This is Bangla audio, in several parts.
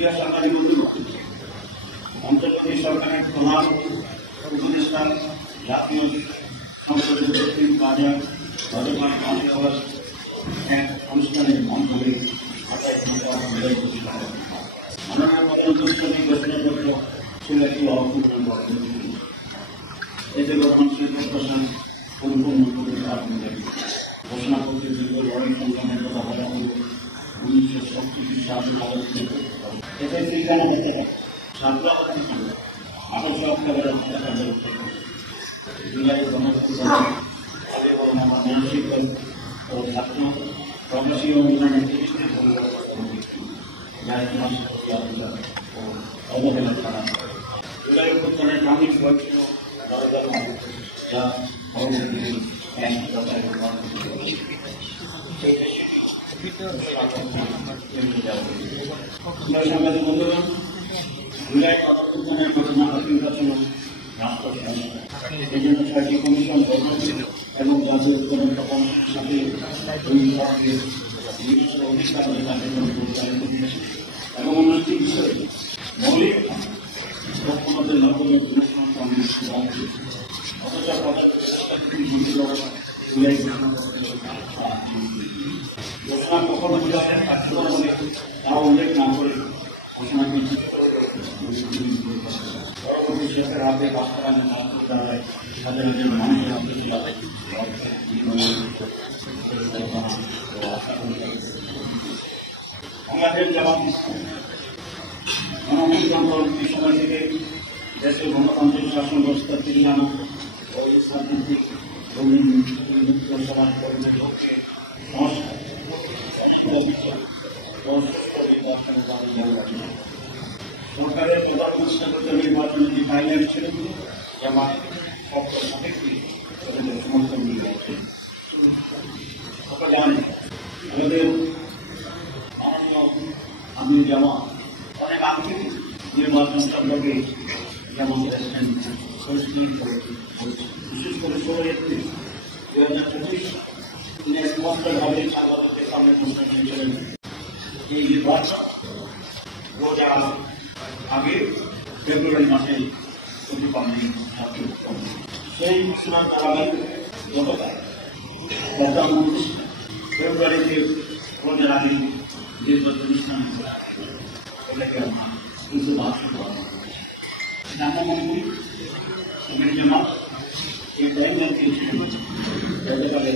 প্রিয় সরকারি বন্ধুগণ, অন্তর্বর্তী সরকারের প্রধান উপদেষ্টা জাতীয় সংসদের দক্ষিণ বাজার গতকাল 5 আগস্ট এক অনুষ্ঠানের মাধ্যমে সিলেটি অপূর্ণ এতে গণমানুষের প্রত্যাশা পরিপূর্ণ করে ঘোষণা করতে দীর্ঘ লড়াই সংগ্রামের কথা বলা হল 1936 সালে এতে বিজ্ঞান হতে পারে 18 অক্টোবরের জুলাই মানসিক ও ছাত্র প্রবাসী অভিযানের অবহেলা করা জুলাই অভ্যুত্থানের গ্রামীণ সুরক্ষা যা সাংবাদিক বন্ধুগণ, জুলাই অভ্যুত্থানের ঘটনা নির্বাচন রাষ্ট্র এই জন্য 6টি কমিশন গঠন এবং জাতীয় তদন্ত কমিশনের সাথে এবং উন্নতি বিষয়ে মৌলিক লক্ষ্যমাত্রা লক্ষ্যের ঘোষণা কখনো কার্যকর বলে তা উল্লেখ না করে ঘোষণা করছে পরবর্তী শেষের হাতে বাস্তবায়নের মাধ্যমে দ্বারায় হাজার হাজার মানুষের বাংলাদেশ জবাব গণতন্ত্র সময় থেকে দেশের গণতান্ত্রিক শাসন ব্যবস্থা ফিরিয়ে আনা ও ইসলামভিত্তিক সমাজ কর্মের লক্ষ্যে সরকারের প্রধান প্রতিষ্ঠাগত নির্বাচনী ফাইনাল ছিল জামাত সাপেক্ষে সমর্থন দিয়ে যাচ্ছে। জানেন আমাদের মাননীয় আমির জামাত অনেক আগে নির্বাচন সম্পর্কে যেমন বিশেষ করে 16 এপ্রিল 2024 স্পষ্টভাবে সাংবাদিকদের সামনে ঘোষণা করেছিলেন এই নির্বাচন রোজার আগে ফেব্রুয়ারি মাসে প্রতিপালনে সেই ঘোষণার ধারাবাহিক গতকাল ফেব্রুয়ারিতে রোজার আগে নির্বাচন কিছু ভাষণ করা আমরা মনে করি সেখানে জামাত এই টাইমলাইন দিয়েছিলেন গতকালে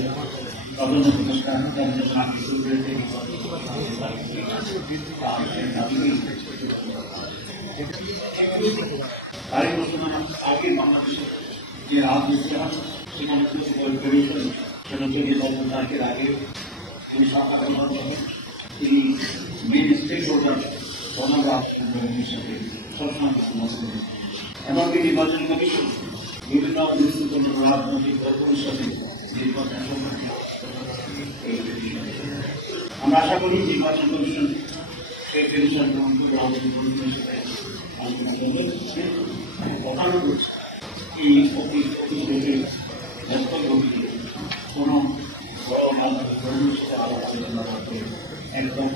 তারই ঘোষণা আগে বাংলাদেশের যে রাজনীতি সেখানে কিছু পরিবেশন সেটা নির্বাচন তারিখের আগে তিনি তিনি মেন স্টেক হোল্ডার হিসেবে সবসময় এমনকি নির্বাচন কমিশন বিভিন্ন রাজনৈতিক দলের সাথে নির্বাচন সম্পর্কে আমরা আশা করি নির্বাচন কমিশন সেই টেনশন কোন একদম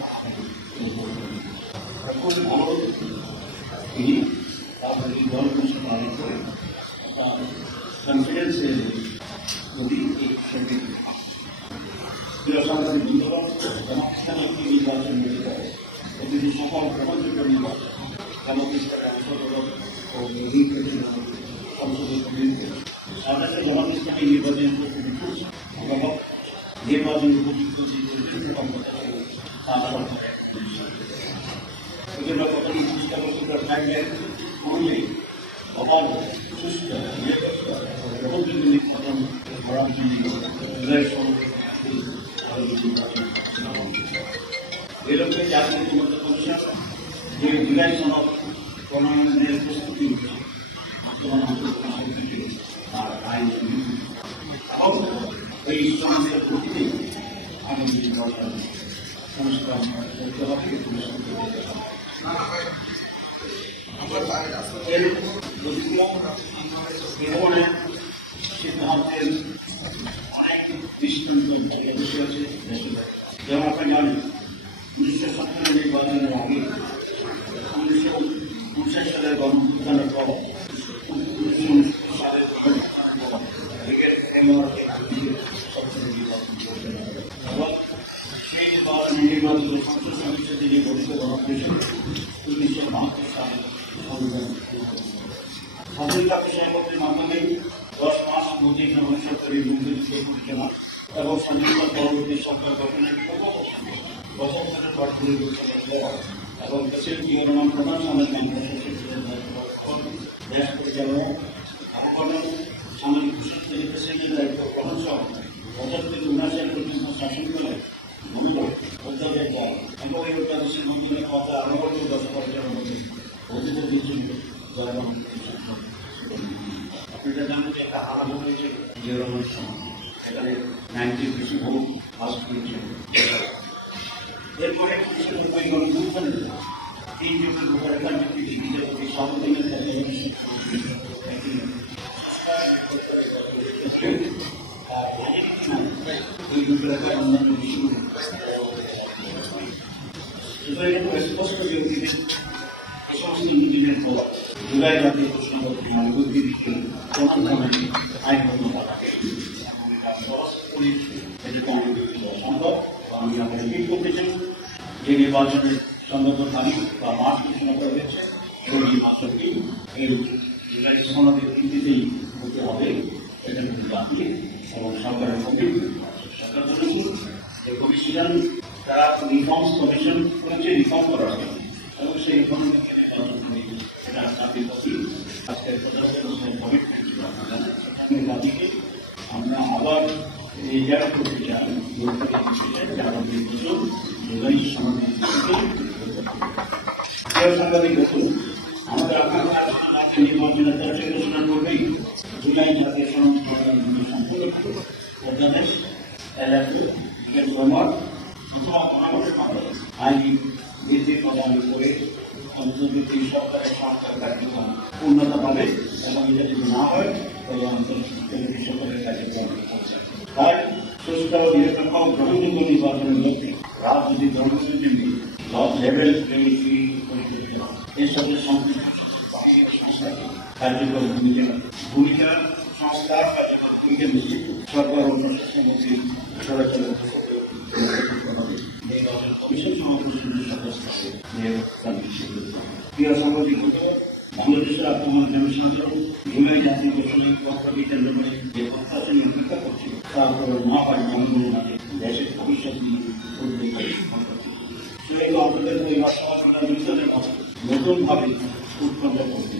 তিনি তাদের দল পালন করে কনফিডেন্সে যদি এই সাংবাদিক বন্ধুরা জামাতখানে একটি নির্বাচন নিতে পারে প্রতিটি সফল গ্রহণযোগ্য নির্বাচন অংশগ্রহণ ও সংসদীয় কমিটিতে সাধারণত জামাত ইসলামী নির্বাচন নির্বাচন উপযুক্ত যে ক্ষমতা এজন্য কখনই চেষ্টা করতে থাকবেন অনুযায়ী অবাধ সুস্থ নির্বাচন করার জন্য এই লক্ষ্যে জাতীয় নির্বাচন কমিশন যে জুলাই সনদ প্রণয়নের প্রস্তুতি তার আইন এবং এই সনদের ভিত্তিতে আগামী নির্বাচন সংস্কার করতে হবে সিদ্ধান্তের অনেক দৃষ্টান্ত বিষয় আছে যেমন আপনি জানেন 1997 নির্বাচনের আগে বাংলাদেশের 1972 সালে সংবিধান স্বাধীনতা ঘোষণাপত্রের মাধ্যমে 10 মাস অধিক সরকারি পরিচালনা এবং স্বাধীনতা পরবর্তী সরকার গঠনের বছরের প্রার্থীদের ঘোষণা এবং দেশের নিয়মন প্রধান সামনের দেশ পরিচালনা অবকরণ সামরিক প্রেসিডেন্টের দায়িত্ব গ্রহণ সহ 75 থেকে 79 সাল পর্যন্ত শাসন করে অধ্যাপক একাদশী মন্দিরের ক্ষমতা আনুগত্য দশা পরিচালনা করে অতীতের জন্য জয়বান আপনারা জানেন যে একটা হারানো হয়েছে জিওরমের সময় এখানে 90 বেশি ভোট পাস করেছে এরপরে তিন যুগের ভোটার এখান থেকে বিজেপি সংবিধানের স্পষ্ট যে অতীতের সমস্ত ইঞ্জিনিয়ার হওয়া জুলাই জাতীয় ঘোষণাপত্র বুদ্ধিকে প্রমাণ ধরনের আইন সম্ভব আমি আপনাকে রিপিট করতে চাই যে নির্বাচনের সংগত তারিখ বা মাঠ ঘোষণা করা হয়েছে সেই নির্বাচনটি এই জুলাই সমাজের ভিত্তিতেই হতে হবে এটা কিন্তু জানিয়ে এবং সরকারের সরকার কমিশন যারা রিফর্মস কমিশন করেছে রিফর্ম করার জন্য এবং সেই রিফর্ম এটা জাতির প্রতি আজকের কমিটমেন্ট জাতিকে আমরা আবার যারা করতে চান জুলাই সমাজের সাংবাদিক দেখুন আমাদের আপনার নির্বাচনের তারিখ ঘোষণা করবেই জুলাই জাতীয় অধ্যাদেশ অথবা গণভোটের মাধ্যমে আইন বৃদ্ধির কথা করে অন্তর্বর্তী সরকারের সংস্কার কার্যক্রম পূর্ণতা পাবে এবং এটা যদি না হয় তবে অন্তর্বর্তী সরকারের কার্যক্রম তাই সুস্থ নিরপেক্ষ গ্রহণযোগ্য নির্বাচনের লক্ষ্যে রাজনৈতিক দলগুলির লেভেল এর সাথে সংস্থা কার্যক্রম ভূমিকা সংস্কার কার্যক্রম ভূমিকা নিশ্চিত সরকার ও প্রশাসন মন্ত্রী সরাসরি নির্বাচন কমিশন প্রিয় সাংবাদিক বাংলাদেশের আক্রমণ গবেষণা জুলাই জাতীয় ঘোষণাকে কেন্দ্র করে যে প্রত্যাশনী অপেক্ষা করছে তারপর না পারে বাংলাদেশ দেশের ভবিষ্যৎ সেই নতুনভাবে উৎপন্ন করছে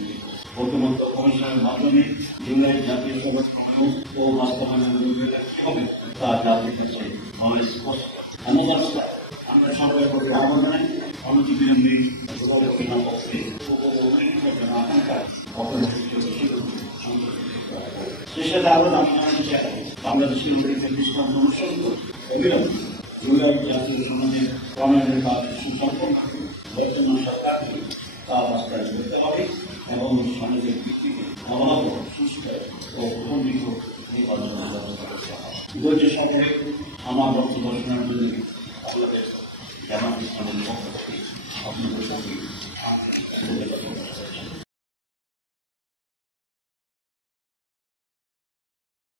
বর্তমান কমিশনের মাধ্যমে জুলাই জাতীয় সভা ও বাস্তবায়ন হবে তা জাতির কাছে অনেক স্পষ্ট আমরা সরকার করতে আহ্বান জানাই অনতিবিলম্বে শেষে আরো দাবি জানাতে চাই বাংলাদেশের দৃষ্টান্ত অনুসরণ করে অবিলম্বে জুলাই জাতীয় সমাজের প্রণয়নের কাজ সুসম্পন্ন বর্তমান সরকারকে তা বাস্তবায়ন করতে হবে এবং সমাজের ভিত্তিতে অভাব সুস্থ ও সমৃদ্ধ নির্বাচনের ব্যবস্থা করতে হবে ধৈর্য সঙ্গে আমার বক্তব্য শোনার জন্য আপনাদের জামাত ইসলামের পক্ষ থেকে আপনাদের সঙ্গে